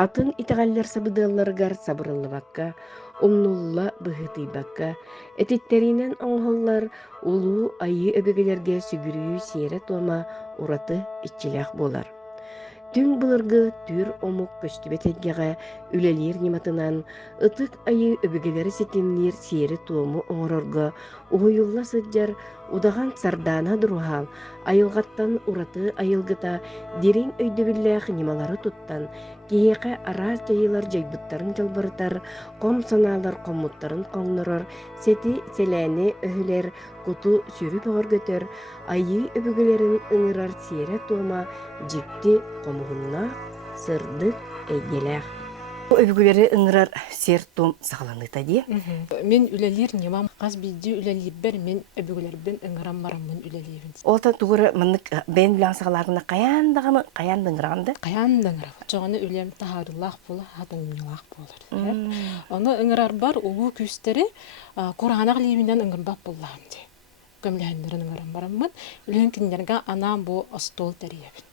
Атын итәгәлләр сабыдылларгар сабырыллыбакка, умнулла быһытыйбакка, этиттеринен оңһоллар улуу айы өбөгелерге сүгүрүү сиэре туома ураты иччилэх болар. Түн былыргы түр омук көстүбет эдгеға үлелер ниматынан ытык айы өбөгелері сетинлер сиэри туому оңорорго уһуйулла сыджар удаган сардана дурухал айылгаттан ураты айылгыта дирин өйдөбүллээх нималары туттан киһиэхэ араас жайылар жайбыттарын жалбырытар ком санаалар коммуттарын коңнорор сети селээни өһүлэр куту сүрү бөҕөргөтөр айы өбөгелерин ыҥырар сиэре туома жикти комуһунна сырдык эйгелээх. Бу өбөгелери ыҥырар сиэр туом саҕаланыта дии. Мен үлелер немам қаз бидди үлелербер мен өбөгелербен ыҥыран бараммын үлелебин. Олта тугура мынык бен билан саҕаларына каяндагамы каян ыҥыраанды? Каян ыҥырап. Жоғаны үлем тахарылах бола, хатыңнылах болар. Оны ыҥырар бар улуу күстери кураанак лииминен ыҥырбак боллаам ди. Көмләһендерин ыҥыран бараммын. Үлен киннерге анам бу остол теребин.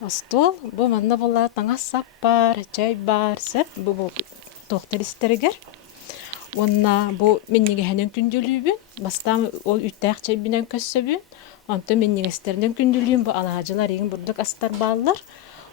Остол бу манна бола таңа сап бар, чай бар, сеп бу тохтеристеригер. Онна бу меннигеһенен күндүлүүбүн, бастам ол үттәк чай бинен көссөбүн. Онто меннигестерден күндүлүүм бу алаажылар иң бурдук астар баалар.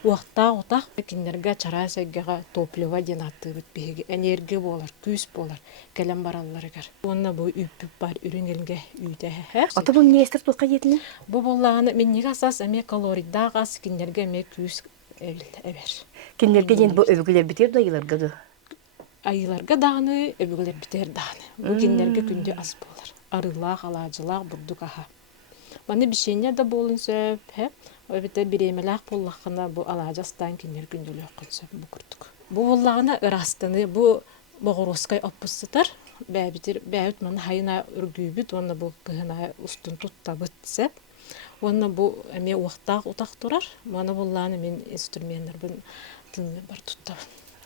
Уақта отақ киннерге чара сәггеға топлива ден аттыбыт беге энергия болар, күс болар, кәлем баралларыгар. Онна бу үппүп бар үрүнгелге үйдәһә. Ата бу нестер тука жетини? Бу боллаганы меннеге асас эме калорийда газ киннерге эме күс эбер. Киннерге ден бу өбөгелер битер дайыларга да. Айыларга даганы өбөгелер битер даганы. Бу киннерге күндө ас болар. Арылак, алаажылак бурдук аха. Маны бишене да болун сөп, Өбіті биремеләк боллақына бұ алажастан кенер күнділі өқінсі бұ күрдік. Бұ боллағына ырастыны бұ боғыроскай оппысытар. Бәйбіт маны хайына үргүйбіт, оны бұ кығына ұстын тұтта бұтсеп. Оны бұ әме уақтақ ұтақ тұрар. Маны боллағына мен инструментер бұн тыныр бар тұтта.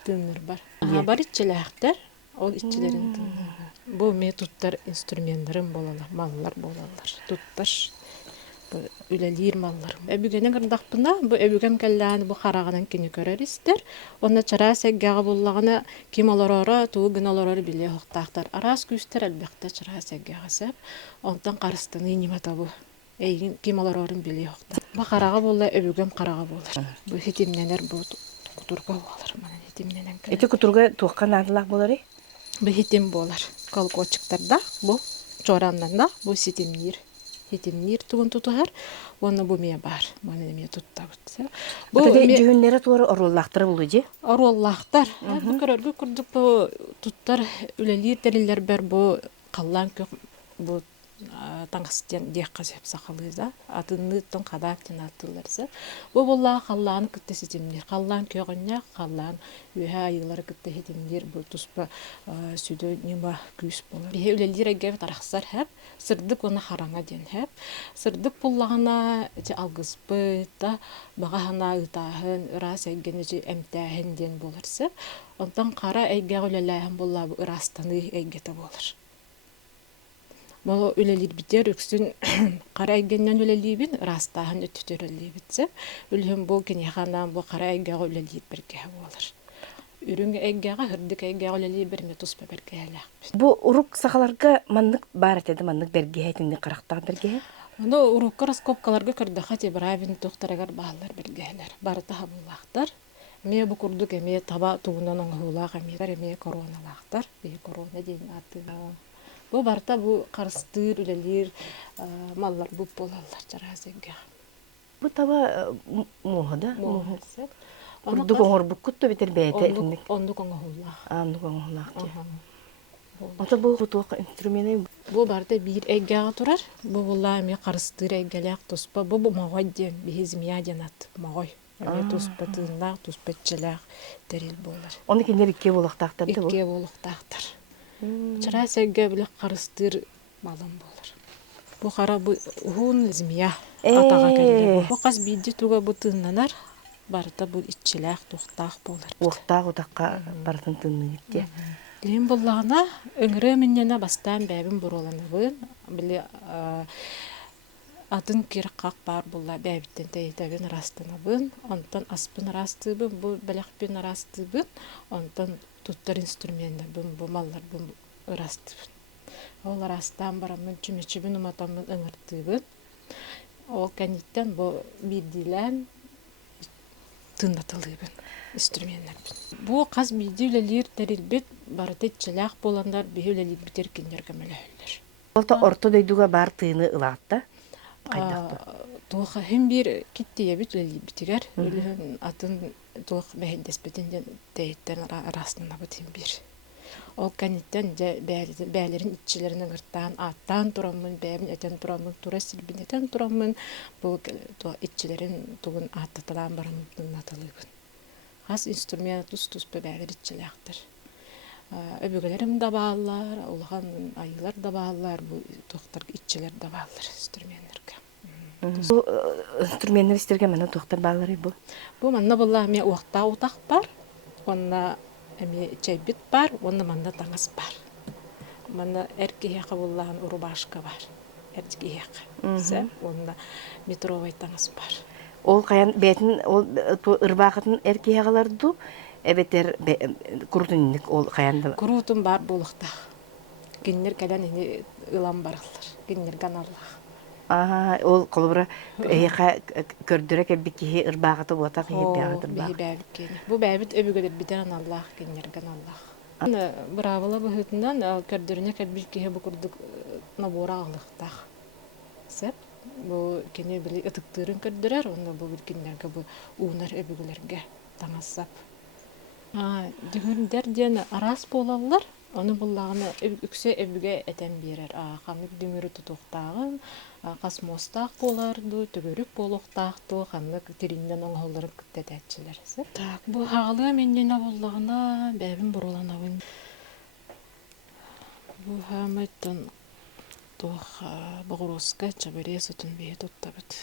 Тыныр бар. Бар итчеләқтер, ол итчелерін тыныр. Бұ ме тұттар инструментерім болалар, маллар болалар. Тұттар үлелер маллар. Өбүгенен кырдакпына бу өбүгем келләне бу харагынан кини көрәристер. Онда чара сәггәгә буллагына ким аларара, туу гыналарар биле хоктактар. Арас күстер әлбәттә чара сәггәгә сәп. Ондан карыстыны нимата бу. Әйгин ким аларарын биле хокта. Бу харага булла өбүгем карага булар. Бу хитимнелер бу кутурга булар. Мана хитимненен. Эти кутурга туаккан адылак булар? Бу хитим булар. Колкочыктарда бу чораннанда бу хитимнир. Хитимнир тугун тутугар, оны бу мия бар. Мана мия тутта бутса. Бу жүгүннәре туары оруллактыр булды ди. Оруллактар. Бу көрөргө курдук бу туттар үлелер терилер бар бу каллан көк бу таңгыстен декка сеп сакалыза. Атынны тон кадактен аттыларса. Бу булла каллан кытты ситимнер. Каллан көгөннә, каллан үһә айылар кытты хитимнер бу туспа сүдө нима күс болар. Бе үлелер әгә тарахсар һәп сырдык оны хараңа ден һәп. Сырдык буллагына те алгыспы та багана ытаһын ырас әгәне же әмтәһен ден буларса. Онтан кара әгә үлеләһен булла бу ырастаны әгәтә булар. Бу үлелер битер үксүн кара әгәннән үлелибин ырастаһын өттөрөлли битсе. Үлһем бу кинеханан бу кара әгә үлелер бергә булар. Үрүнгө әггәгә хырдык әггә үлелер берме туспа бергә әле. Бу урук сахаларга маннык бар этеди, маннык бергә әйтинде карактан бергә. Аны урукка раскопкаларга кырда хати Брабин тохтарагар баалар бергәләр. Барыта хабуллактар. Ме бу курдук эме таба тугунан оңгулак эме короналактар. Бе корона ден аты. Бу барта бу карыстыр үлелер маллар бу болалар жарасыгга. Бу таба мохада, Мохсеп. курдук оңор буккутта битер бәйте этинде. Ондук оңгулак. Андук оңгулак. Ата бу туак инструменты Бу барда бир әггәгә турар. Бу булла эме карыстыр әггәләк тоспа. Бу магай ден бизмия денат магай. Эме тоспа тыннак, тоспачылак терил булар. Оны кинер икке булактактырды бу. Икке булактактыр. Чара сәггә биле карыстыр малым булар. Бу кара бу хун змия атага келген. Бу каз бидди туга бу тыннанар. Барда бу итчилак тухтак булар. Уктак утакка бартын тынны итте. Лем буллагына өңрө меннән бастан бәбин буроланыбын. Биле атын кирқақ бар бұлла бәбіттен тәйітәбін растанабын, онтан аспын растыбын, бұл бәләқпен растыбын, онтан туттар инструментер бұл маллар бұл растыбын. Ол растан барамын, чүмечібін ұматамын ыңыртыбын. Ол кәниттен бұл бидилән тыңдатылыбын инструменттер. Бұл қаз бидилелер тәрилбет барытет чылақ боландар бейілелер бітер кендерге мәләлер. Олта орто дөйдуга бар тыыны ылаатта. Туха hem bir kitti ya bitiger. Atın tuh behendeспетен тейттен арасында бит bir. Ол каниттен бәлерин итчилеринин ырттан аттан турамын, бәбин этен турамын, тура силбинетен турамын. Бу итчилерин тугун аттаталан барымын наталыбын. Хас инструмент тус бәлер итчилектер. Öbürlerim de bağlılar, olağan ayılar da bağlılar, bu doktor itçiler de bağlılar instrumentlerge. Bu instrumentler isterge mana doktor bağları bu. Bu manna bolla me uaqta utaq bar, onna me çaybit bar, onna manna tangas bar. Manna erkeğe bollahan urubaşka var. Erkeğe. Sen onna metrovay tangas bar. Ol kayan betin ol ırbaqatın erkeğe galardı. Ebeter kurtunnik ol kayanda. Kurutun bar boluqta. Ginner kadan ini ılan barallar. Ginner ganallar. Aha, ol kolbura eha kördürek elbiki ırbaqatı botak hebiyatır baq. Bu bäbit öbügeler biten Allah ginner ganallar. Ana bravola bahıtından kördürüne kelbiki bu kurduk nabora ağlıqta. Sep bu kene bili ıtıktırın kördürer, onda bu bilginlerge bu uğnar öbügelerge tamasap. Düğün derdiyen aras bolallar, onu bullağını ükse öbüge eten birer. Xamlık düğürü tutuqtağın, qasmostaq bolardı, tügörük boluqtaqdı, xamlık tirinden oğullarım küttetetçiler. Bu hağlığa mendene bollağına bäbim burulanavın. Bu hamayttan tuğ bağıroska çabariye sütün biye tuttabıt.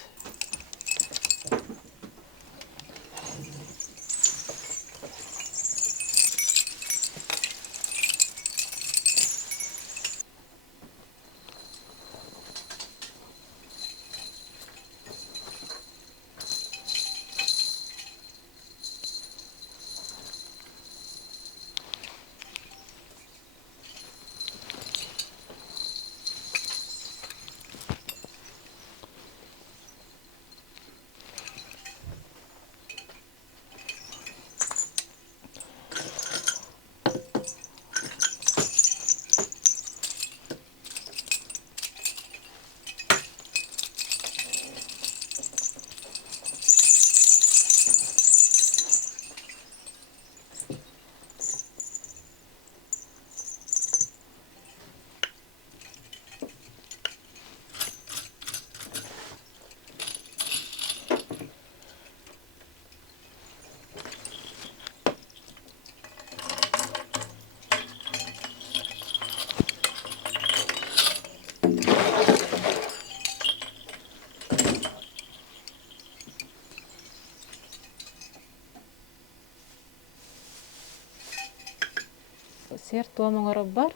Сер туамаңара бар,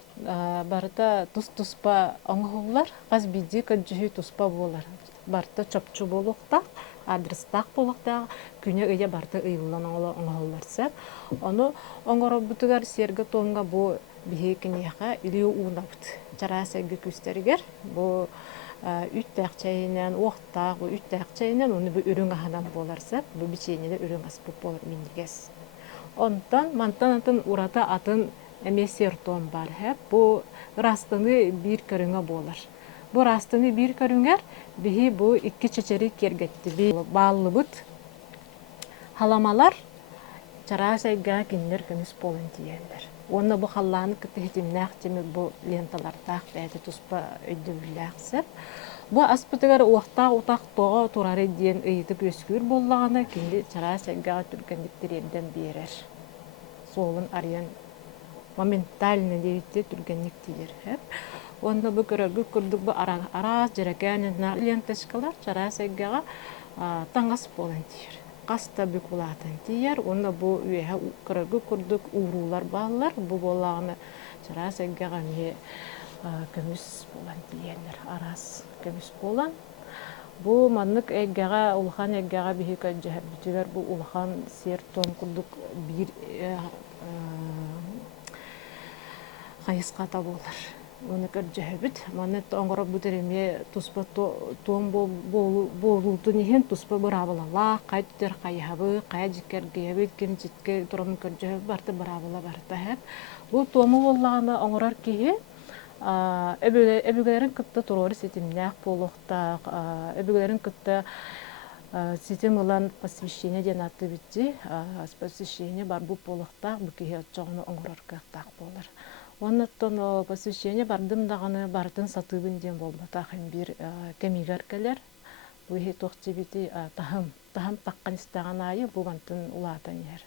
барыта тұспа оңғылар, қаз биде көджі тұспа болар. Барыта чөпчу болуқтақ, адрестақ болуқтақ, күне өйе барыта ұйылан оңғылар сәп. Оны оңғара бұтығар сергі туамға бұл бейкінеға үлі уына бұт. Жара сәгі күстергер, бұл үттәқ чайынан, оқтақ, үттәқ чайынан, оны бұл үрің ағынан болар сәп, бұл бичейіне де үрің аспып болар мендегес. Онтан, мантан урата атын Эмесертон бар хәп. Бу растыны бир көрүңө болар. Бу растыны бир көрүңөр бихи бу 2 чечери кергетти. Би баллыбыт халамалар чарасайга киндер көмүс болон диендер. Онна бу халланы кытыхтимнак теми бу ленталар так бәде туспа өйдөбүләксеп. Бу аспытыгар уақта утак тоо турары диен ыйытып өскүр боллагана кинди чарасайга түргәндиктерден берер. Солун арыян моментально дейте түргенник тилер хеп. Онда бу көрөгү курдук бу арас жерекәне лентачкалар чарасайга таңас болан тиер. Каста бекулатын тиер. Онда бу үйе көрөгү курдук урулар баллар бу болаганы чарасайга ме көмүс болан тиерлер. Арас көмүс болан. Бу маннык эггага улахан эггага биһи көджөһөр бүтүгөр бу улахан сер том курдук бир хайыската болар. Оны көрджөһөбүт. Маны оңгоро бу тереме туспа том болутун иһен туспа бырабылала, кайттер кайһабы, кайжиккергебит ким житке турум көрджөһөб барты бырабыла барта хеп. Бу тому боллаганда оңорор киһи эбүгелерин кытта турор сетимнях полохта, эбүгелерин кытта сетим ылан посвящение ден аты битти, посвящение бар бу полохта, бу киһи отчоғыны оңорор кыктак болар. Оннаттон посвящение бардым даганы бартын сатыбын ден болбата хем бир кемигер келер. Бу хи тохтибити тахым таккан истаган айы бу бантын улатан ер.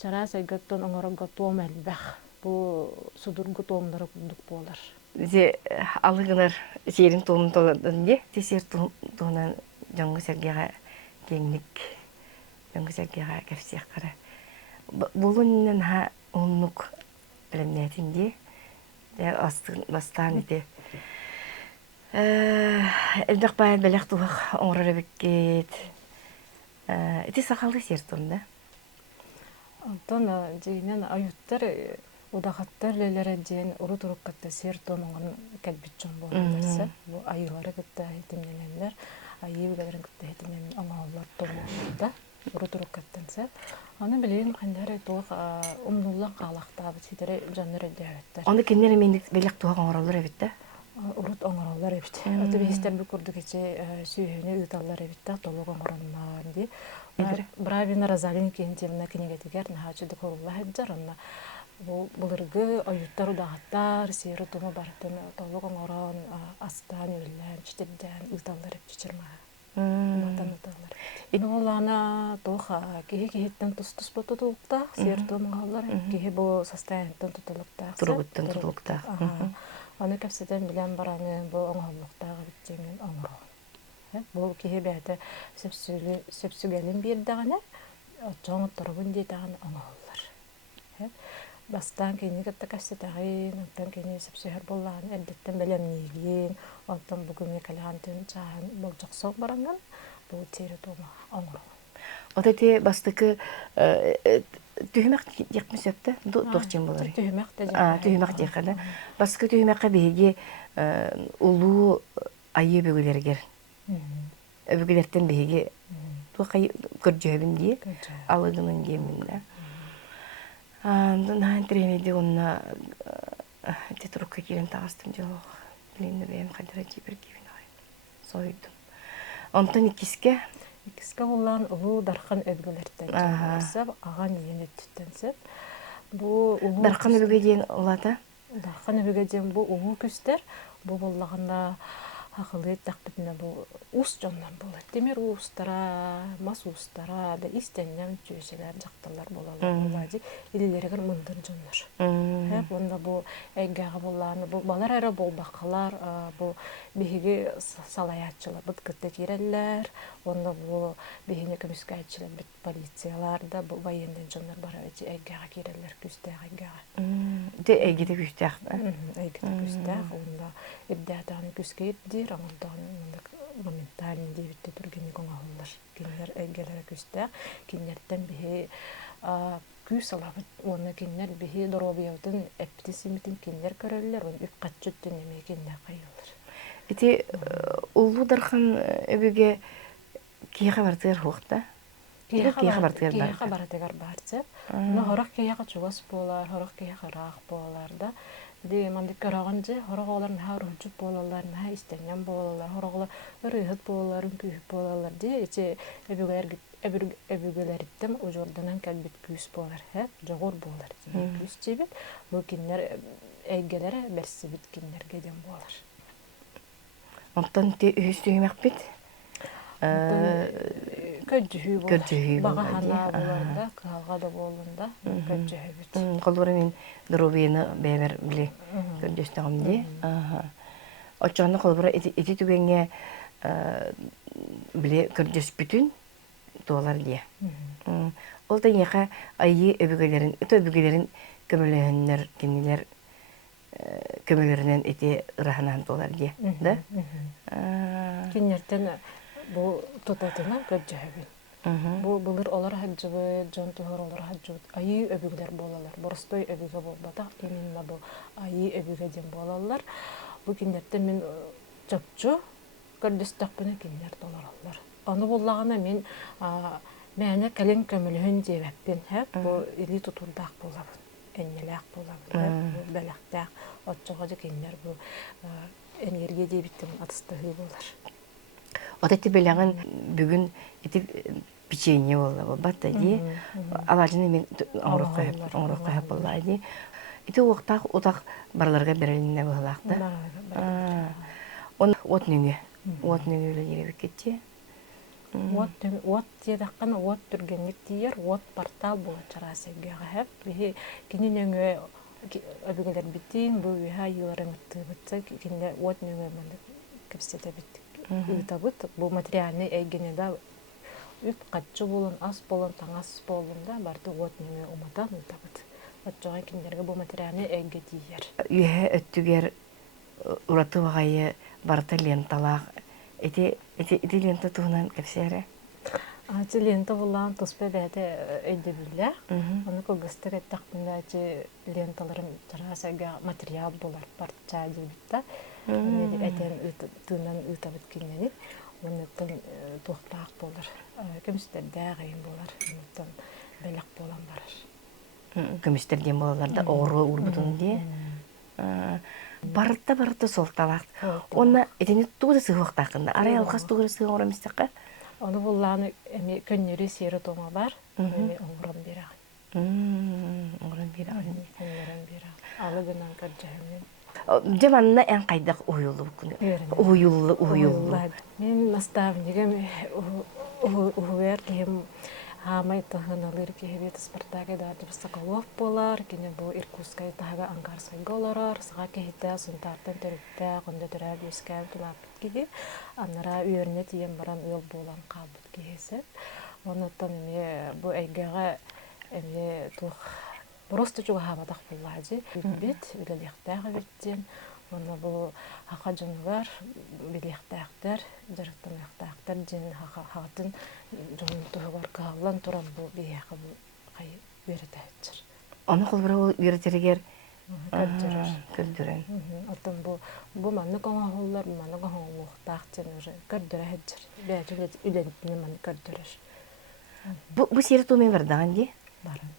Чара сайгаттон оңорога том элбах. Бу судургу томдары курдук болар. Зе алыгынар жерин томун толадын де, тесер томунан жоңгу сергега кеңник, жоңгу сергега кепсиях кара. Булуннан ха оннук білімнәтін де, бастан ете. Элдақ байын бәлек туғақ оңырары беккет. Эти сақалды сертон да? Антон, жейнен аюттар, удағаттар лелері дейін ұры тұрып қатта сертон оңырын кәлбітчон болыңдарса. Бұл айылары күтті хетімненелер, айы бәлерін күтті хетімненен оңағылар тұрмағында. Ұры тұрып каттанса. Аны білейін қандары туық ұмнулан қалақтабы сетері жаныр өйдәуіттер. Оны кеннері мендік бәлек туғақ оңыралар әбітті? Урут оңороллар эбит. Аты бейстер бу курдук эче сүйөне ыталлар эбит, толук оңороннар ди. Бравина Розалин кентемна кенегетигер нахачыды корулла хаджар онна. Булыргы оюттар удагаттар, сері туму бартын толук оңорон астан үллән, читерден ыталлар эбит чичирма. Матан ыталлар. Инолана тоха кихи-кихиттен тус-тус бото тулуктах, сері тумугаллар, кихи бу состояниттен тутулуктах. Туругуттен тутулуктах. Аны кәпсетен билен бараны бу оңорлуктагы биттенген оңорол. Бу кихи бәте сөпсүгелин бирдаганы, чоң торгун дейдаганы оңороллар. Бастан кини кытта кәпсетагын, оттан кини сөпсүгер боллагын, элдеттен белемнигин, оттан бүгүнгө калгантын чаан болжоксок баранган, бу тери тома оңорол. Отети бастыкы түймәк якмы сөпті, тоқчен болары. Түймәк дейқада. Басқы түймәкқа бейге ұлу айы бөгілергер. Бөгілерттен бейге көрджөбін дей, алығының демінде. Нағын тіренеді онына тетрукка келін тағыстым жоқ. Білеймді бәйім қадыра жебір кебін ағайын. Сойдым. Онтан икіске Икиске буллан улуу дархан өбгөлерден жабылсап, аған иен өттүттенсеп. Бу улуу дархан өбгө дейін олата? Дархан өбгө дейін бу улуу күстер. Бу боллаганда ақылы тақтыбына бу ус жоннан болат. Демер устара, мас устара да истеннен чөйселер жақталар болалар. Илилерігер мындыр жоннар. Онда бу әйгәға болланы, бу балар әрі бол бақалар, бу бейге салаятчылар, бұд күтті керелер. Онда бу бейіне көміскі әйтчілер, бүт полициялар да, бу военден жоннар бара өте әйгәға керелер, күстәғ әйгәға. Де әйгеті күстәғ? Әйгеті күстәғ. Онда әбдәтағын күске епдер, оңылдағын моментальный дебитте түргені қоңағылар. Кенер әйгелері күстәғ, кенерден бейі күс алабыт, оны кенер бейі дұробияудың әптесіметін кенер көрелер, оны үп қатчыттың еме кенер қайылыр. Эти улу дархан өбіге кейіға бартығыр хоқта? Кейіға бартығыр бар? Кейіға бартығыр барцы. Хорақ кейіға чуғас болар, хорақ кейіға рақ болар да. Де мандик көрағынжы, хорақ олар наға рұлжып болалар, наға істенген болалар, хорақ олар ұрығыт болалар, үмкүйіп болалар де. Эти әбігілеріттім ұжорданан кәлбет күс болар, жоғыр болар. Күс жебет, бұл кенлер әйгелері бәрсі бет кенлерге ден болар. Онтан үйіс түймәк бет? Көджүхүй болар. Баға хана боларда, қағалға да болында көджүхүй бет. Қолдары мен дұрубиені бәймер біле көджөстіғым де. Отчағында қолдары еті түгенге біле көджөс бүтін туалар де. Ол да еқа айы өбігелерін, өті өбігелерін көмілігінлер, кенелер көмөлөрүнөн эти ыраханан толар ди, да? Киннертен бу тототуна көджөбүн. Бу былыр олар хаджыбы, жон тухор олар хаджыбы. Айы өбүглер болалар. Боростой өбүгө болбата, именно бу айы өбүгө дем болалар. Бу киннертен мен чөпчү көрдөстөкпүнө киннер толаралар. Аны боллагана мен мәне кален көмөлүн дебеппин, хэп. Бу или тутурдак болабын. Эннелек болабын. Бу белектак отчого киннер бу энергия дебиттен атыстыгы болар. Вот эти беляган бүгүн эти печенье болла бата ди. Алажыны мен оңрокка болла ди. Эти уктак утак барларга берелине боллакта. Он от нүңе эле дебек кетти. Вот дедаккан вот түргенлик тиер, вот портал бу чарасыгага хэп. Би кининеңе öbürler bittin, bu üha yılların ıttıbıtsa, kinde ot nüvemanı kipsete bittik. Itabıt, bu materyalini eygene da üt katçı bolun, as bolun, tangas bolun da bardı ot nüve umatan itabıt. Otçoğan kinderge bu materyalini eyge diyer. Ühe öttüger uratı vağayı barıta lentalaq. Eti lenta tuğunan kipsere? Ачы лента булан туспе бәте өйдө биле. Аны когыстыр эттакында ачы ленталарын тарасага материал булар парча дибитта. Этен тынан ытабыт киннени. Аны тохтак булар. Кемстердә гайын булар. Мыттан белек булан барар. Кемстерден булалар да ору урбутун ди. Барытта солталак. Онна этени тугы сыгыктакында. Арай алгас тугы сыгырамыстакка. Onu bullanı könleri seri toma var. Oğran bira. Oğran bira. Könlerin bira. Alı günden karcayım. Cemanına en kaydak uyullu. Uyullu. Men nastavnigem uver kim hamay tahan alır ki heviyat Spartak'a da Sakalov bolar. Kine bu Irkutsk'a tahaga Ankarsk'a golarar. Sağa kehite suntartan törütte konda törer yüzkel tulap gibi. Anlara üyerine tiyen baran yol bolan kabut giyesep. Ondan bu eygağa tuh просто çok havadak bulladı. Bit ülelektağı bittin. Ona bu haqa canlar bilektaaqtar, jarıqtanaaqtaaqtar jin haqatın jonun tuğar kağlan turan bu biyaqa bu qay veretəçir. Onu qolbara o vereteriger köldürən. Atan bu manna qana hollar manna qana waqtaqçın köldürə həcir. Bəcə ülentini manna köldürür. Bu seri tomen verdan di? Barın.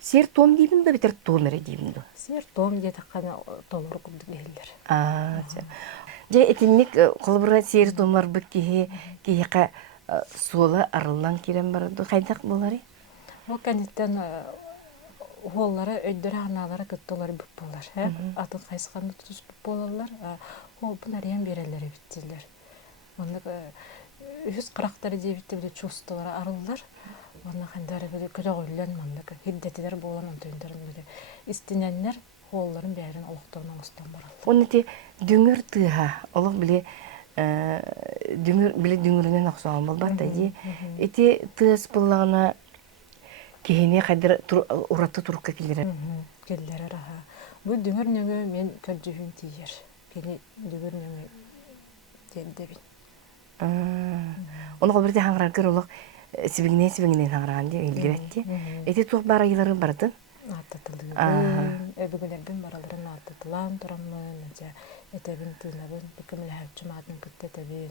Сер том деймін да, бітер томері деймін да? Сер том деді қана толыры күмді кейлер. Жай етінмек қолыбыра сер томар бұт кейіқа солы арылынан керен барды. Қайдақ болары? Ол кәнеттен олары өйдері аналары күттілері бүп болар. Атын қайсықанды тұтыс бүп болалар. Ол бұн әрен берелері біттелер. Онық үз қырақтары дейбітті біле чөстілері арылдар. Ona xəndərə belə ködə qoyulan mandıqı, hiddətilər boğulan antönlərin belə istinənlər qoğulların bərin oluqlarına ustan baraldı. Onun eti düngür tığha, olaq bile düngüründən oxsağım olbaq da edi. Eti tığız bullağına kehine xədir uratı turukka kelere. Kelere raha. Bu düngür nöngü men kölcühün tiyer. Keli düngür nöngü teldebin. Onu qolbirde hanğırargır olaq Сибигнен хаңраған де, елдебетте. Эти туқ бар айылары бардың? Аттатылығын, өбігілердің бараларын аттатылан тұрамын, әтебін тыңабын, бүкімілі әвчім атын күтті әтебін,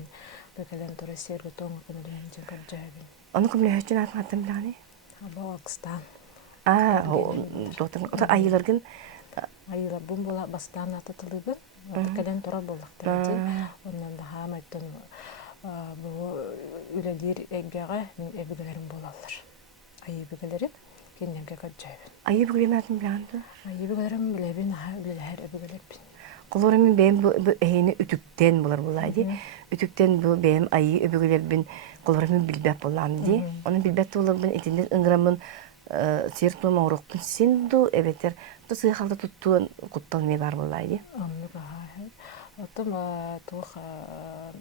бүкілен тұры сергі тоңы күмілі әнжін көржәбін. Оны күмілі әвчім атын атын біләне? Абу Акстан. Айыларғын? Айылар бұн бола бастан аттатылығын, бүкілен тұра болақтыр. Оннан да хамайттың bu üledir eggəğə min əbigələrim bolallar. Ayı əbigələrim kendimge kaçayım. Ayı əbigələrim atın bilandı? Ayı əbigələrim bilebin, biləhər əbigələrim. Qollarımın benim bu ehini ütükten bular bulaydı. Ütükten bu benim ayı əbigələrim qollarımın bilbət bulandı. Onun bilbət bulandı etinden ıngıramın sirtmam oruqtun sindu evetler. Bu sığalda tuttuğun kuttalmaya var bulaydı. Anlık aha. Отым тух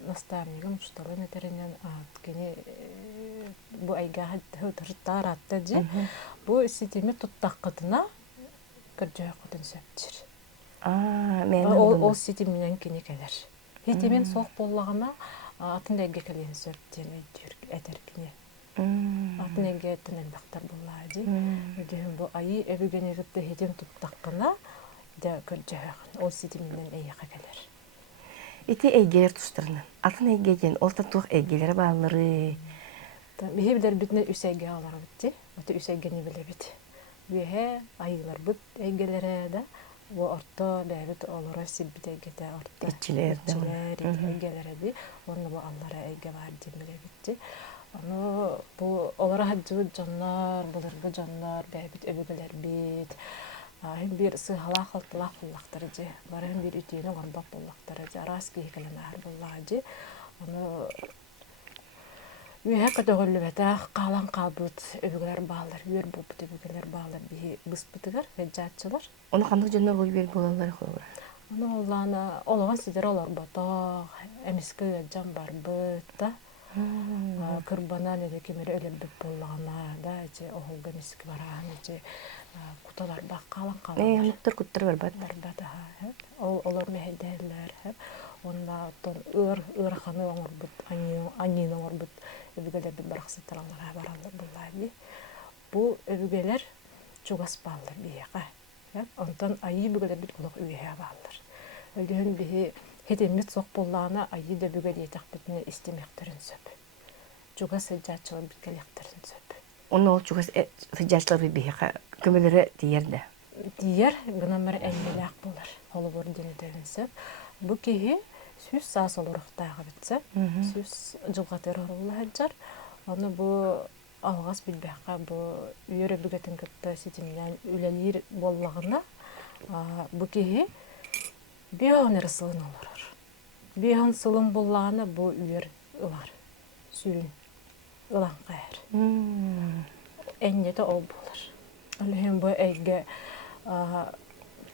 наставнигим учталын этеринен кени бу айга хөтөртар аттыжы бу системе туттаккытына көржөй кутун сөптүр. Мен Ол ситиминен кини келер. Хитимен соқ боллағына атын әйге келен сөптен әтер кини. Атын әйге әттен әлбақтар боллады. Өдігін бұл айы әбігені ғытты хитим тұттаққына да көржәғын. Ол ситиминен әйеға келер. Ити әйгелер тұстырынан. Атын әйгеден, олта туқ әйгелері бағылары. Бихе білер бүтіне үс әйге алары бітті. Өті үс әйгені біле біт. Бихе айылар бұт әйгелері да. Бу орто бәбит олора сиббит әйгеті орто. Итчилер әйгелері ди. Оны бу аллара әйге бар дем біле бітті. Оны бу олара хаджы жаннар, бұлырғы жаннар, бәбит өбігілер бит. Хем bir сыхала халтылақ боллақтары же. Бары хем bir ütüyені ғорбап боллақтары же. Арас кейкелен ағыр боллағы же. Оны үйе көтөгілі бәтәқ қалан қалбыт өбігілер бағылар. Үйер бұлбыт өбігілер бағылар. Бейі бұспытығар, фәджатчылар. Оны қандық жанна бол бер болалар қойға? Оны оланы, олаған сидер олар батақ, әмескі өджан бар бұтта. Кырбанан эде кемер өлөбүт боллагана да эже оголга миск баран эже куталар баккалан калан. Муттар куттар барбат. Барбат ха. Олар мехедерлер ха. Онда тон ырханы оңорбут, анин оңорбут. Эбигелер бит бараксыттаралар баралар буллайды. Бу эбигелер чугас балдар бияка. Онтон айы бигелер бит улук үйе балдар. Өлгөн бихи хетемет соқ боллағына айы да бүгәл етақ бітіне істемектерін сөп. Чуға сәджатшылар біткәлектерін сөп. Оны ол чуға сәджатшылар бейбейқа көмелері дейерді? Дейер, ғынамыр әңгеләк болар. Олы бұрын денедерін сөп. Бұ кейі сүз сас олырықтағы бітсі. Сүз жылғатыр орылы әджар. Оны бұ алғас білбәққа бұ үйері бүгәтін күтті сетімнен үләлер боллағына бұ кейі Бейонер сылын олырыр. Бейон сылын боллағына бұ үйер ұлар. Сүйін, ұлан қайыр. Әннеті ол болыр. Олығын бұ әйге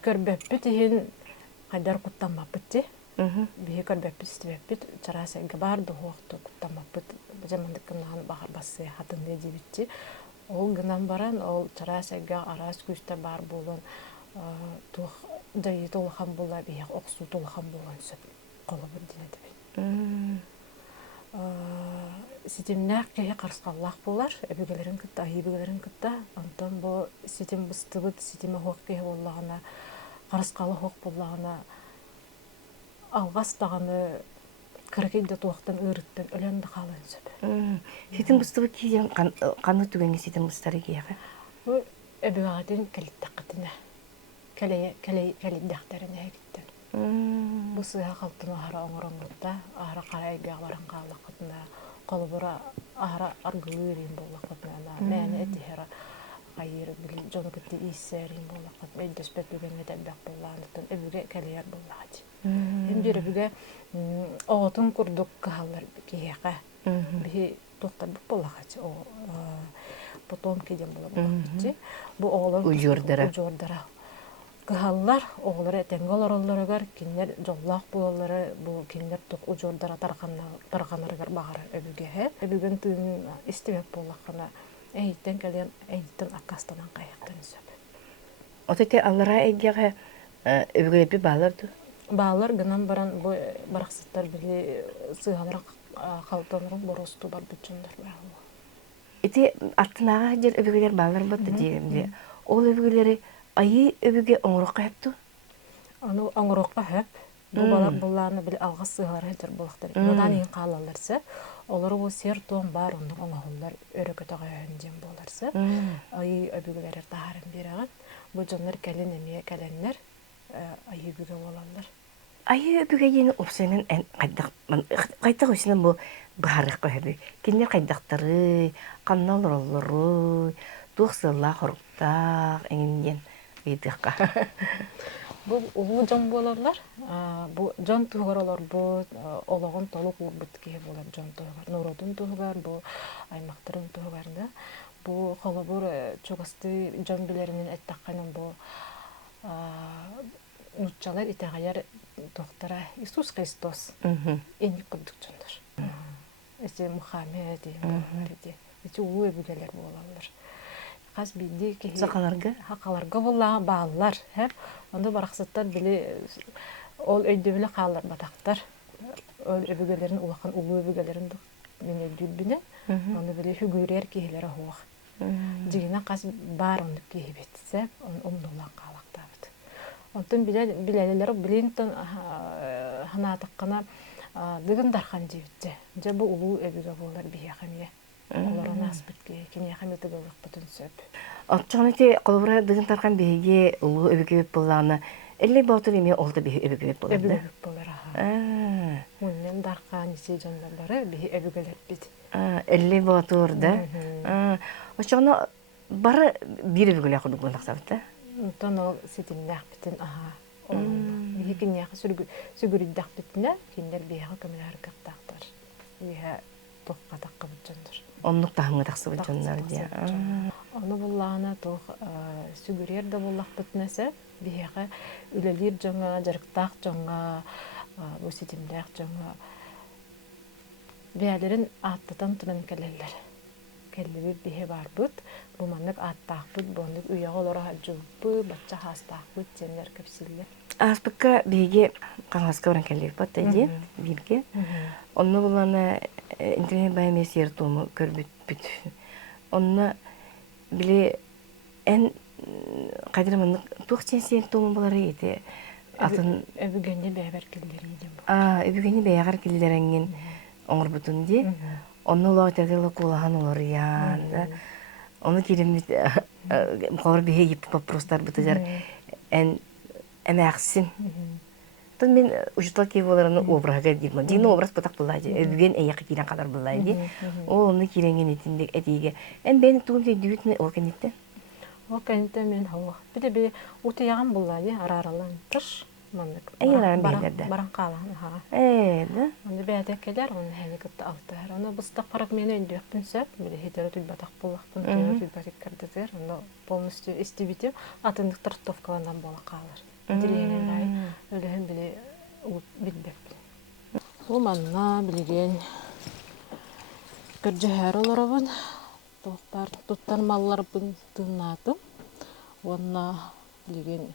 көрбәппіт еген қайдар құттанмаппытте. Бейі көрбәппіт істебәппіт. Чарас әйге барды оқты құттанмаппыт. Жамандыққынаған бағар басы хатын дедебітте. Ол гынан баран, ол чарас әйге арас күсті бар болын. Дайы толыған бола бейек, оқсу толыған болған сөп қолы бір денеді бен. Сетемнәк кейі қарысқаллақ болар, әбігелерін күтті, айыбігелерін күтті. Антон бұл сетем бұстығыт, сетеме хоқ кейі болағына, қарысқалы хоқ болағына, алғастағаны кіргейді туақтан ұрыттан өлінді қалын сөп. Сетем бұстығы кейден қаны түгенге сетем бұстары кейіға? Әбігелерін кәліттақ қытына. Кәлейдәқтеріне әгіттен. Бұл сыға қалтын ағара оңырыңғытта, ағара қарай бияқ баран қағылы қытына, қолы бұра ағара арғылы өрейін болы қытына, мәні әтігері қайыры білі, жоны күтті иіссәрейін болы қытына, өйдіс бәт бүгенге дәбәқ болағындықтан, өбіге кәлейер болағады. Емдері бүге оғытын күрдік қағалар кейеға, бі тоқтар бұп болағады, потом кеден болы болағады. Бұл оғылын ұжордара. Кыһаллар оғлары әтәңгі оларыларыгар, кенлер жоллақ болалары, бұл кенлер тұқ ұжордара тарғанарыгар бағары өбігеге. Өбіген түйін істемек болақына әйттен кәлен әйттен аққастанан қайықтан сөп. Отете аллара әйгеға өбігелепі бағаларды? Бағалар гынан баран бұл барақсыттар білі сығалар қалтанырын боросту бар бүтчіндар бағалы. Эти аттынаға жер өбігелер бағалар бұдды деймде. Ол өбігелері айы өбіге оңырыққа әпту? Аны оңырыққа әп. Бұл балар бұлланы біл алғас сығалар әтір болықтар. Одан ең қалаларсы, олар ол сер тоң бар, оның оңағылар өрекетіға өнден боларсы. Айы өбігелер тағарын беріған. Бұл жонлар кәлін әмеге кәлінлер айы өбіге олалар. Айы өбіге ені опсайынан қайдақ өсінен бұл бағарық қойды. Кендер қайдақтары, қаннал олары, туқсылла құрықтақ, әңінден. Бұл ұлы жон боларлар, жон тұғыр олар бұл олағын толық ұлбыт кей болар жон тұғыр. Нұрудың тұғыр, бұл аймақтырын тұғырында. Бұл қолы бұл чоғасты жон білерінен әттаққанын бұл ұтчалар итағайар тоқтара Иисус Христос енік күрдік жондар. Әсе Мұхаммед, Әсе ұлы өбілелер болалар. қас биди ки Сақаларга булла баалар хеп онда бараксаттар биле ол өйдөбүле каалар батактар ол өбүгөлөрүн улакан улуу өбүгөлөрүн мен өйдөбүнө онда биле хүгүрер киһилер хуак дигине кас бар онда киһибетсе он умнулан каалактабыт онтон билелер билинтон ханатыккана дыгын дархан дибитте же бу улуу өбүгө болар бияхамия олорона аспытке кине хаметы болук бутун сөп Отчоните колбура дыгын таркан биһиги улуу өбүгөбүп буллааны элли батыр эме олда биһи өбүгөбүп булар да. өбүгө болар Уннен дархан иси жаннарлары биһи өбүгөлөр бит Элли батыр да. Очоно бары бир өбүгөлө курдук булаксабыт да. онтон ол ситиннах битин биһи кинеха сүгүрүддах битне киндер биһа көмөлөр каттактар биһа токка такка бутжандар Оннук тахыңы таксыбыт жоннар дия. Оны буллаана тох сүгүрер да буллах битнесе биһа үлелир жоңа жарыктак жоңа бу ситиннах жоңа биһалерин аттатан тунан келелер келлебит биһе барбыт бу маннык аттаакбыт бондук уяга олора жуббы бачча хастаакбыт жендер кепсиллер Аспыкка биһиги каңаска баран келлек бат ди бирге. Онну булана интернет баймес ертуму көрбүт бүт. Онна биле эн кадырмын тухчен сен тому болары ити атын өбүгөнне бәбәр келдер идем өбүгөни бәягар килдеренген оңор бутун ди. Онну логотергело кулахан олар ян да. Оны киремит кор бие ип попростар бутажар эн эмәксин. Тон мен ужутлар кеболарны образга дигман. Дигне образ батак булайды. Өбүген эяк кирен кадар булайды. Ол оны киренген итиндек этиге. Эн бени тугунде дүбүтне органитте. Ол кенте мен хава. Биде утыяган булайды араралан тыш маннык. Эйран бейлерде. Баран калан ха. Да. Онда бәдә келер, оны хәникәтте алтар. Оны быстак парак мене өндүктүн сөп, биде хетере түл батак буллактын, түл батак кардызер. Онда полностью истибите атындык тортовкаландан бола калыр. Дирегенлай өлөһөн биле билбеп. Бу манна билген кыржыһар олорабын. Токтар туттар маллар бун тыннаты. Онна билген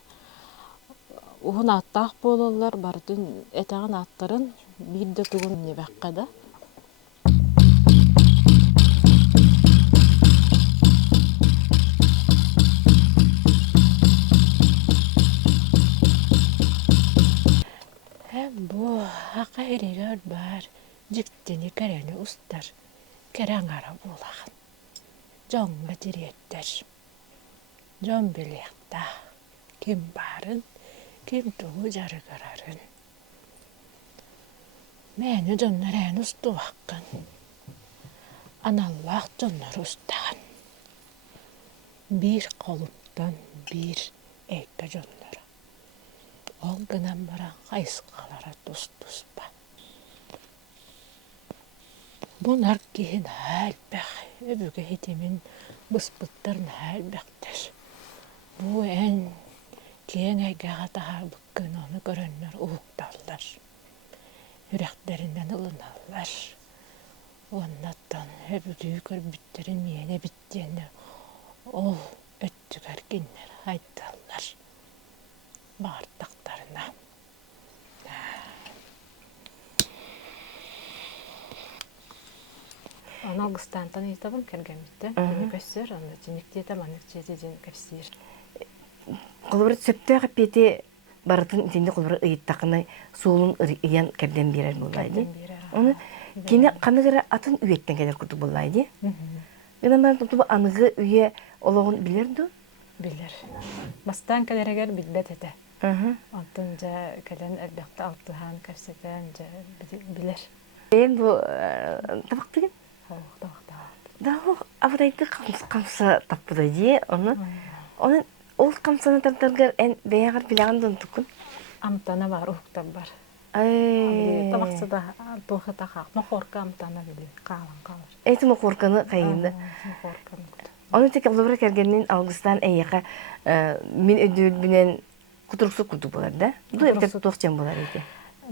Уһун аттаах бололар бардын этаган аттарын бирде тугун небаккада. Бу хака эрегер бар. Жиктени керени устар. Керен ара булаган. Жоңга диреттер. Жон билekta. Ким барын? Kim tuğu jarıgararın. Meni jonlar en ustu hakkın. Anallah jonlar ustagan. Bir kolumdan bir eype jonlara. Ol gınan baran kayıskalara tus-tuspa. Bunlar kihin hälbek. Öbüge hitimin bıspıttarın hälbektir. Bu en Kiyen ägäge tahar bıkkın onu görünler uğuktallar. Yüreklerinden ılınarlar. Ondan öbüdüğü körbütlerin miyene bittiğini ol öttüger ginler haytallar. Bağırtaklarına. Onu Ağustan'tan itabım kergemitte. Kösür, onu cinikte de manık cezecen kösür. Колбур сөптөөгө пети барытын итинде колбур ыйыттакына суулун ыян кебден берер булайды. Оны кене каныгыра атын үйеттен келер курдук булайды. Гынан бар тутуба аныгы үйе ологун билерди? Билер. Бастан келерегер билбет эте. Антын жа келен элбекте алтыхан кепсетен жа билер. Бу табак деген? Табакта. Да, абдайды камса таппыдайды. Оны ол камсаны таптаргар эн бэягар биляган тукун. Амтана бар, ухтан бар. Табаксы да тухата хак. Мохорка амтана били. Калан. Эти мохорканы кайында. Мохорканы. Оны тек Абдулбар кергенин Августан эйяка мен өдүл менен кутуруксу курдук болар да. Бу эптеп тохчан болар эти.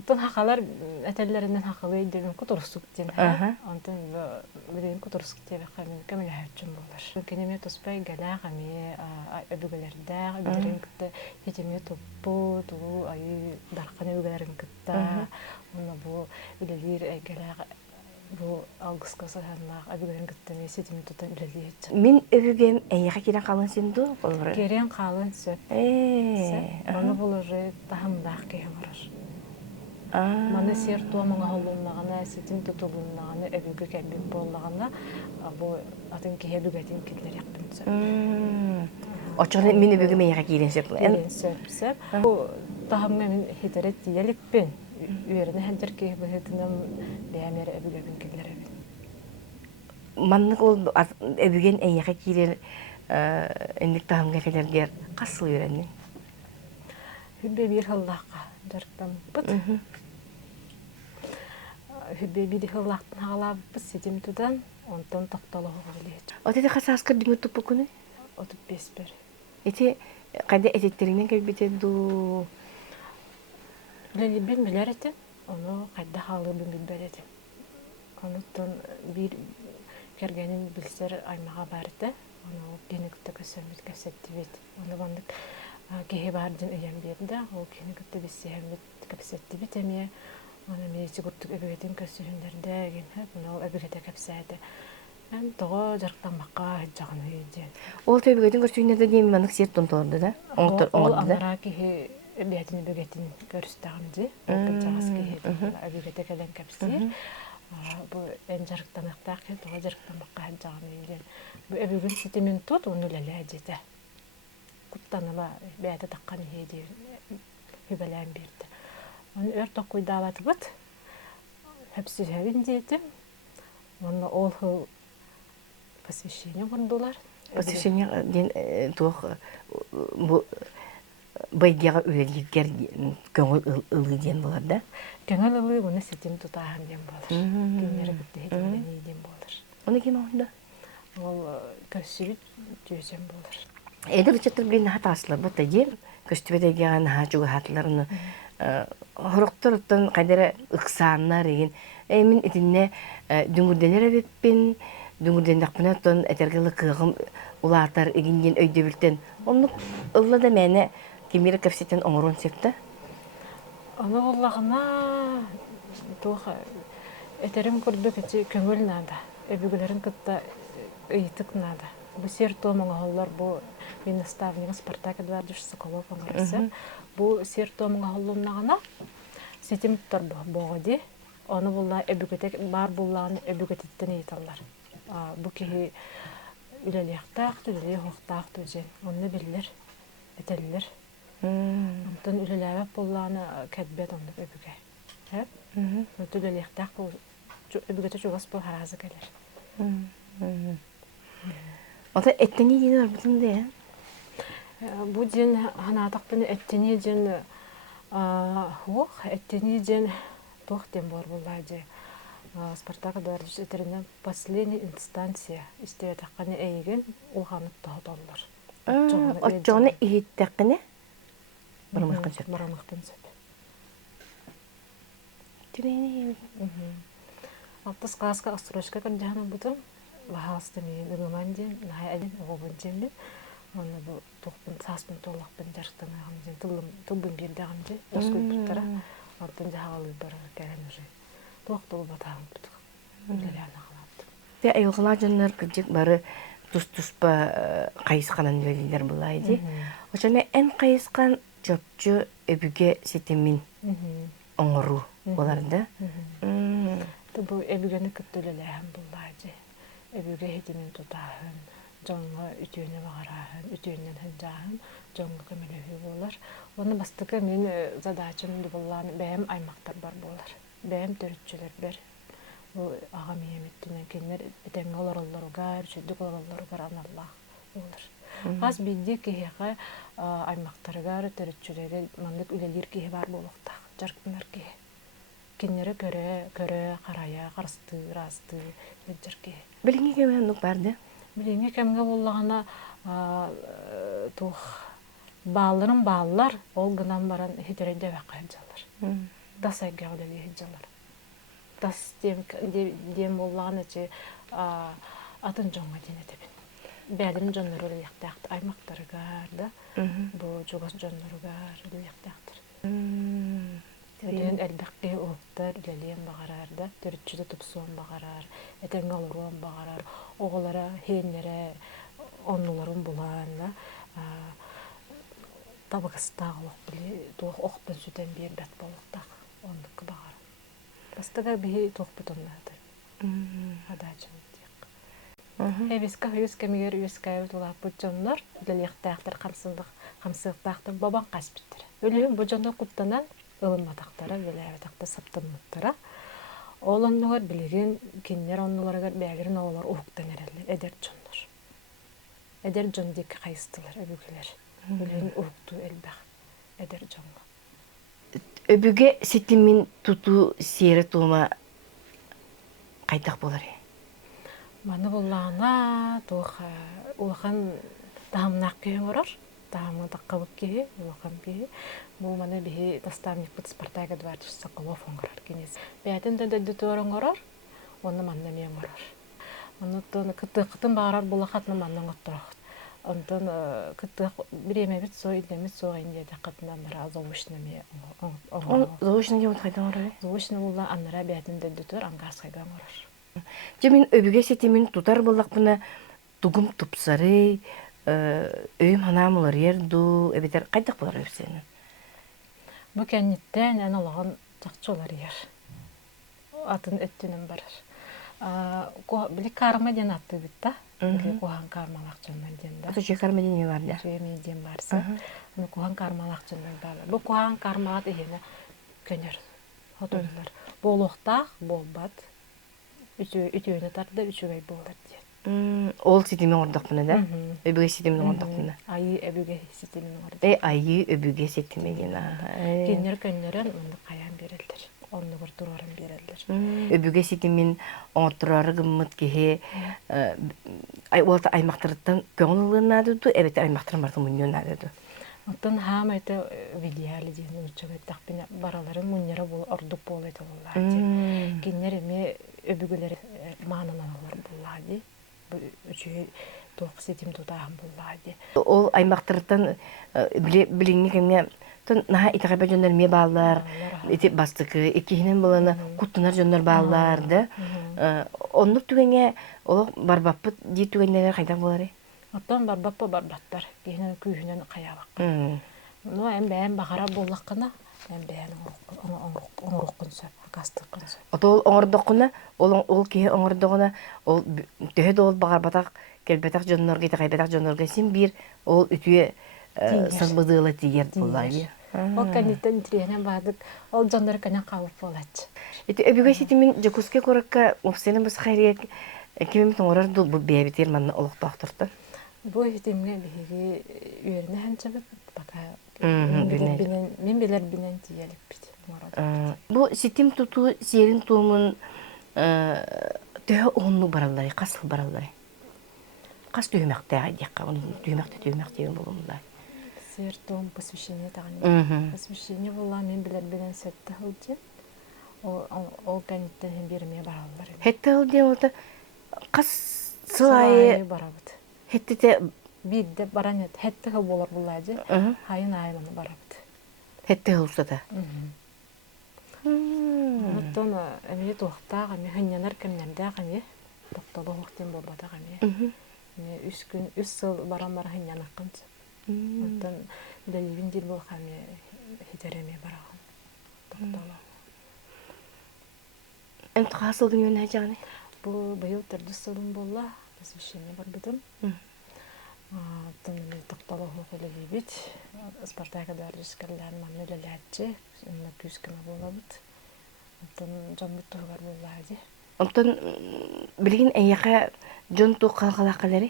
Тон хакалар этеллеринен хакалы дебин кутурсук ден. Антон билен кутурсук дебе камин камила хачым болар. Кенеме тоспай гала гами öbügelerde öbülerin kıtta hitimi topu tulu ayı darkana öbülerin kıtta. Ona bu ülelir gala bu algıskası hanmak öbülerin kıtta ne hitimi tutan ülelir. Min öbügem eyağa kiren kalın sindu olur. Geren kalın söp. Bana bulur tahamdak kehemar. Mana ser tuwa mga halunna sitim tutulunna öbüge kebbi bollagana bu atın ki hebügetin kitler yaptımsa. Oçağın min öbügem eyağa kiren söp. Söp. Bu tahammen hiteret diyelikpin. Üyerine hendir ki bu hitinden beğenmere öbügetin kitler yaptım. Manlık ol öbügen eyağa kiren enlik tahamga kelerger kasıl öğrenin. Hübbe bir hıllakka jarktan bıt. Hübbe bir hıllaktan hala bıt sitim tudan ondan toktalı hoğuluyet. O dedi kasaskır düğme topu kunu? Otup besber. Eti kayda eteklerinden kelbite du. Leli bilmeler etin. Onu kayda halı bilmeler etin. Ondan bir kergenin bilser aymağa barıda. Onu genikte kösömüt kösetti bit. Onu bandık kehe bardın öyen birinde. O genikte bisehemit kösetti bit emiye. Onu meyisi kurtuk öbügetin kösühünlerde gen hep onu öbügete köpseydi. Ben doğa jarktan bakka hıccağını hüyeceğim. Ol öbügetin kösühünlerde demin manık sert tontordu da. Ol anara kehe öbügetin görüstağımdı. O kıcağız kehe öbügete gelen köpseyir. Bu en jarktan ıhtaq ki doğa jarktan bakka hıccağını hüyeceğim. Bu öbügün sitimin tut onu leleyecekti. Kuttanıla beyde taqqan hüyeceğim. Hübelen birdi. Onu örtök kuydavatı bıt. Hepsi sevin dedim. Onu ol hıl посвящение kurdular. Посвящение den tuğ bu baygaga üyelikler köngül ılı diyen bolar da. Köngül ılı bunu sitim tutaham diyen bolar. Günleri bitti hekimden iyi diyen bolar. Onu kim onda? Ol köşsübüt diyeceğim bolar. Eder çatır bir nahat aslı bu da diye köstübede gelen haçuğu hatlarını horoktoruttan kadere ıksanlar egin. Emin edinne düngürdenere beppin, düngürden dakpınattan etergeli kığım ulatar eginden öydöbülten. Onu ılla da mene kimiri kapseten oңорун septe. Onu Allah'ına tuğ eterim kurduk içi köngül nada. Öbügülerin kıtta ıyıtık nada. Bu serto moңоһоллор bu мен наставник Спартак Эдуардович Соколов оңорысы. Bu serto moңоһоллуннагына сетим торбо богоди. Onu bulla öbügetek bar bullan öbügetetten eýtallar. Bu ki üleliyaqtaq, üleli hoqtaq tüjen. Onu bilir, eteller. Ondan üleliyaq bullanı ketbet onu öbüge. Hep? Üleliyaqtaq bu öbügete çoğas bu harazı gelir. Ota etteni diye var bütün de. Bu jen hanataqtını etteni jen hoq etteni jen toh dem bor bullaje. Спартак Эдуардович этеринен последняя инстанция истебе такканы эйген улганып тохдоллор. Отчоны ийиттеккине. Барамыкын сөп. Барамыктын сөп. Тирени. Алтыс класска астрочка кырдыгына бутум. Бахасты мен ыгыманден, нахай аден оғобунченбен. Оны бу тоқпын, саспын толлақпын жарықтан ағамден, тылбын берді ағамден. Оскөл бұттара, алтын жағалы бары кәрен уже. Тоқтол батағым бұттық. Үлелән ағалапты. Те айылғыла жанлар кырдык бары тұс-тұспа қайысқанын өлелер бұлайды. Ошаны ән қайысқан жопчу өбіге сетемін оңыру оларды. Бұл өбігені күттілілән бұлайды. Öbüge hedimin tutahın, jonga ütüğüne bağırahın, ütüğünden hıncahın, jonga kömülüğü bolar. Onu bastıkı men zadacım bollan bäm aymaktar bar bolar. Bäm törütçüler ber. Bu ağa meyemettinen kenler eten olarlar gar, çödük olarlar gar anallah bolar. Az bildik ki heqa aymaktar gar törütçülere manlık ülelir ki bar bolukta. Jarkınlar ki. Kenlere köre, qaraya, qarstı, rastı, jarkı. Bilingi kemenduk bardı. Bilingi kemge bollağına tuh bağların bağlar ol gınan baran hiderede vakaycalar. дасайга үлелие хиджалар. Дас дем оллағын әче атын жоңға дейін әтебін. Бәлім жонлар үлелияқтақты аймақтарығар да, бұл жоғас жонларығар үлелияқтақтыр. Өден әлбәқке оқтар үлелиен бағарар да, түрітчіді тұпсуан бағарар, әтен ғалыруан бағарар, оғылара, хейнлері, оннуларын бұлан да, табықыстағы оқ білі, туық оқтан сүтен бер бәт болуқтақ, ондыққы бағар. Бастыға бейі туық бұтынлады. Адачын дейік. Әбесқа үйіз кәмегер үйіз кәйбіт олақ бұт жонлар, үлелияқтақтар, қамсықтақтар бабан қас біттір. Өлігін бұт жонлар құттанан ылынматақтары, үлелияқтақтар саптанматтары. Оланлығар білеген кеннер оннуларығар бәгірін олар ұқтан әрәлі, әдер жонлар. Әдер жон дейкі қайыстылар, өбігілер. Өлігін ұқту әлбәқ, әдер жонлар. Өбүге сетимин туту сиері туыма қайтақ болар. Маны боллағына улахан дағымнақ кейін орар. Дағымы таққабық кейі, улахан кейі. Бұл маны бейі таставник бұт Спартаға дварчы Соколов оңғарар кенес. Бәйтін дөді туырын орар, оны манна мен орар. Онытын қытын бағарар бұлақатны маннан ғыттырақыт. Онтон кытык биреме бит со илемит со инде дакатынан бара зоушнами Зоушнами вот хайдан орай. зоушна булла аннара бәтинде дутор ангас хайдан орар. Жемин өбүге сетимин тутар боллак буна тугум тупсары өйм ханамылар ерду эбетер кайдак болар өпсенин. Бу кенниттен аналаган жакчолар ер. Атын өттүнөн барар. Били карма ден атты бит да. Били кохан кармалак жондан ден да. Ото чекарма ден бар да. Жеми ден барса. Аны кохан кармалак жондан бар. Бу кохан кармалак дегени көнөр. Хотоллар. Болохтак болбат. Үтүөнө тарды үчүгөй болар ден. Ол сетимен ордок буна да. Өбүге сетимен ордок буна. Айы өбүге сетимен ордок. Айы өбүге сетимен. Кеннер көннөрөн мынды каян берилдер. Онны бір турарын берілдер. Өбүге сетимен оңтурары гыммыт кеhe олта аймактырыттан көңілігін надыды, әбет аймактырын барды мұньон надыды. Оттан хам айты видеали дейін ұчығы тақпен бараларын мұньера бол, ордық бол айты болар. Кеннер еме өбүгілер маңынан олар болар дей. Үчігі тоқ сетим тұтағын болар дей. Ол аймактырыттан біліңі кәме наха итағайба жондар ме баллар, ити бастықы, екихінен боланы құттынар жондар баллар, да. Онлық түгенге, олық барбаппы дей түгендер қайдан болары? Оттан барбаппы барбаттар, кейінен күйінен қаябақ. Ну, әм бәйін бағара болаққына, әм бәйін оңырыққын сөп, қастыққын сөп. Ото ол оңырдыққына, ол кейі оңырдыққына, ол төхеді ол бағарбатақ, келбетақ жондар, итағайбетақ жондар сен бір, ол үтіе сылбыдылы тегер болай. Ол кәнеттен тіренен бадық, ол жондар кәнен қауып болады. Өбіге сетімен жакуске көрікке ұпсенің біз қайрек кемеметін орар дұл бұл бәйбетер манны олықтақ тұрды? Бұл етімге бейге үйеріне әнші біп, бақа мен белер бінен тиелік біт. Бұл сетім тұту серін туымын түйі оңны баралары, қасыл баралары. Қас түйімәқті ағайдеққа, түйімәқті деген болуымдай. Сертом посвящение тағын. Посвящение болла мен білер бінен сәтті ғылден. Ол кәнеттен берме баралар. Хетті ғылден олды қас сылайы барабыд. Хетті те Бидде баран ет. Хетті ғыл болар боллады. Хайын айланы барабыд. Хетті ғыл ұстады. Оттон әміне тоқтақ, әме хынянар кәмнерді әме. Тоқталы оқтен болбады әме. Үс сыл баран бар хынянар қынсы. Оттан дәлевін дел бол қаме хетереме бараған. Тоқталы. Әмті қасылдың өне жаны? Бұл байыл түрді сылым болла, посвящение бар бұдым. Оттан тоқталы хоқылы бейбет. Спартаға дәріскерлерін мамны ләләтчі, үнна күскіна бола бұд. Оттан жан бұд тұғар болла әде. Оттан білген әйеқа жон тұқ қалқалақалары?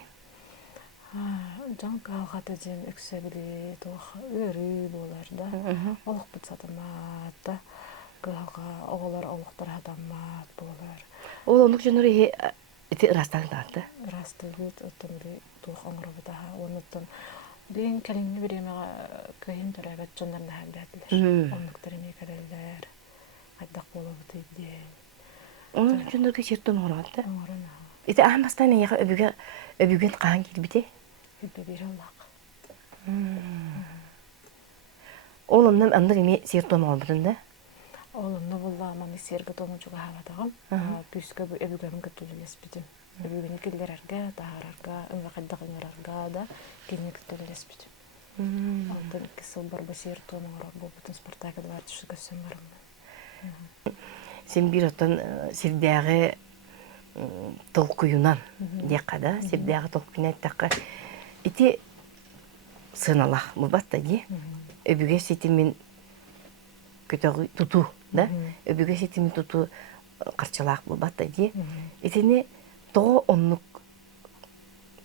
Жан қалғаты ден өксе біле тұқ өрі болар да. Олық бұд сатамат да. Қалға оғылар олықтар адамат болар. Ол ондық жоныр еті ұрастағынды? Ұрасты бұд, оттан бір тұқ оңыры бұд аға. Оныттан бейін кәліңні біремеға көйін түрәбәт жондарына әбәділер. Ондықтар еме кәрелер. Хайдақ болуыты де. Onun için de geçirdim onu da. Оңырына. İşte ahmastan ya öbügen kan gidibide. Үбі бері Аллах. Oğlumdan andır imi sirtom olbudun da. Олымны болла маны сергі тому чуға хавадағым. Күскі бұл өбігемін күттілілес бітім. Өбігені келдерерге, тағарарға, үңі қайдақ үңірарға да келіне күттілілес бітім. Алтын 2 сыл барба сер томың ұрар бұл бұтын спартакады бар түші көсен барымды. Sen bir otan sirdağı tolkuyunan dekada, sirdağı tolkuyunan takka. İti sınalaq bu batta di. Öbüge setimin kötü tutu da. Öbüge setimin tutu qarçalaq bu batta di. İtini doğu onluk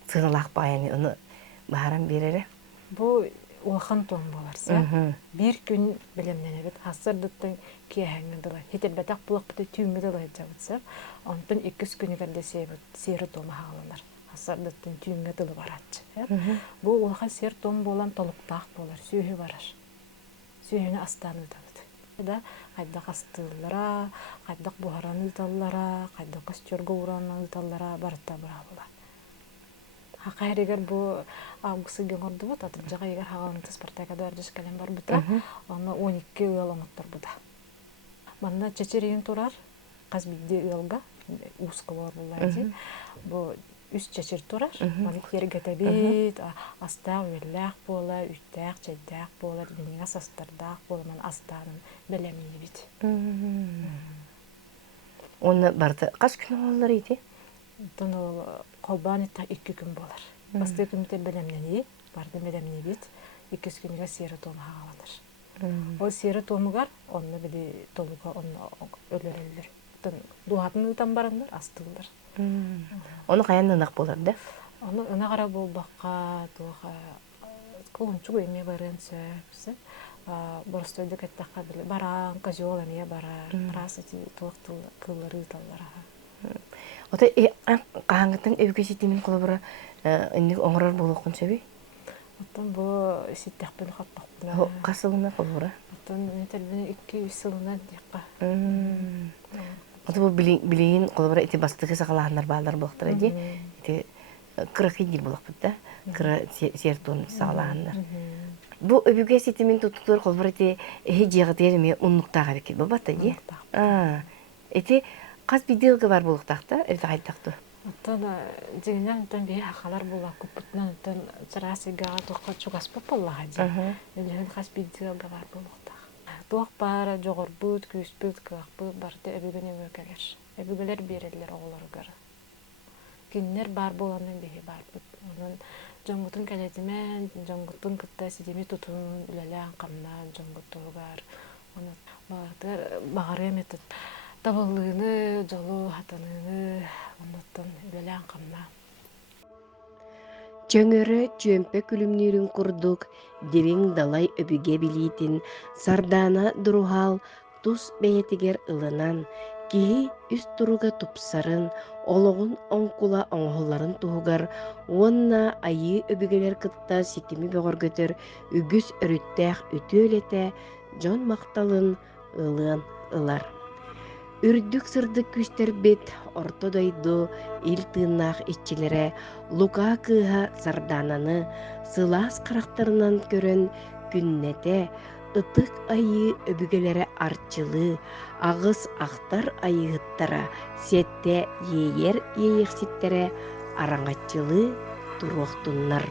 sınalaq bayani onu baharam berere. Бұл уахан том боларса, bir gün bilemden evet hasırdıttın kiyahengin dılay. Hetelbetak bulak bıtı tüyümü dılay javutsa, ondan 2 günü gerde seri tomu hağlanır. Hasırdıttın tüyümü dılı baratçı. Bu uahan seri tom bolan toluktaq bolar, süyü varar. Süyünü astanı dalıdı. Da qaydak astığılara, qaydak buharanı dallara, qaydak kastörgü uğranı dallara barıtta bıralılar. Haqayr eger bu avgusu gengordu bu tatırcağa eger hağanıtı Spartakada arjış kalem var buta, onu 12 ıyal onuttır buda. Manna çeçeriyin turar, qaz bildi ıyalga, uska var bulaydı. Bu üst çeçer turar, manikleri getabit, astaq üyellaq bola, üttaq, çeddaq bola, diniga sastardaq bola, man astanın belemini bit. Onu barda kaç gün ollarıydı? Tonu kolbani ta 2 gün bolar. Bastığı günde belemden iyi, barda belemini bit, 2 günde seri tomu hağalanır. O seri tomu gar, onu bile toluga onu ölürülür. Duhatını ıtan barındır, astıldır. Onu kayanlanak bolar da. Onu ına qara bolbaqqa, tuğa kolunçugu eme barın söpsün. Borstoydu kattaqqa bile baran, kazol eme baran, rasati tuğaqtıl kılları ıtallara. Ota kahangatan evgesi timin kolabara indik ongorar bolokun sebi. Otan bu sittakpın xattakpın. Kasılına kolabara. Otan metelbini 200 yılından diqqa. Ota bu bileyin kolabara iti bastığı saqalahanlar bağlar boqtara di. Iti kırık idil bolok bitta. Kırı serton saqalahanlar. Bu evgesi timin tututur kolabara iti heciyağı terimi unnuktağı bekir babata di. Iti Qaz videoga var buluqtaqta, evde qaytaqtu. Otan jiginen otan bir haqalar bola kuputnan otan çarasiga toqa çugas popalla haji. Ölen qaz videoga var buluqtaq. Toq para jogorbut, küsput, qaqbut barda ebigene mökeler. Ebigeler bererler oğlargar. Günler bar bolanın behi bar. Onun jongutun kaletimen, jongutun kıtta sidemi tutun ülelen qamnan jongutugar. Onu barda bağırı metot. Tavallığını, jolu hatanını ondan ülelen qamna. Çöngörö çömpe külümnürün kurduk, dirin dalay öbüge bilitin, sardana duruhal, tus beyetiger ılınan, kihi üst turuga tupsarın, oloğun onkula oңholарын tuhugar, onna ayı öbügeler kıtta sitimi böğür götür, ügüs örüttəx ütölete, jon maktalın ılığın ılar. Үрдүк сырдык күстер бет ортодойду ил тыыннаах иччилере лука кыыха сардананы сылаас карактарынан көрөн күннете ытык айы өбүгелере арчылы агыс ахтар айыгыттара сетте ейер ейекситтере араңачылы туруохтуннар.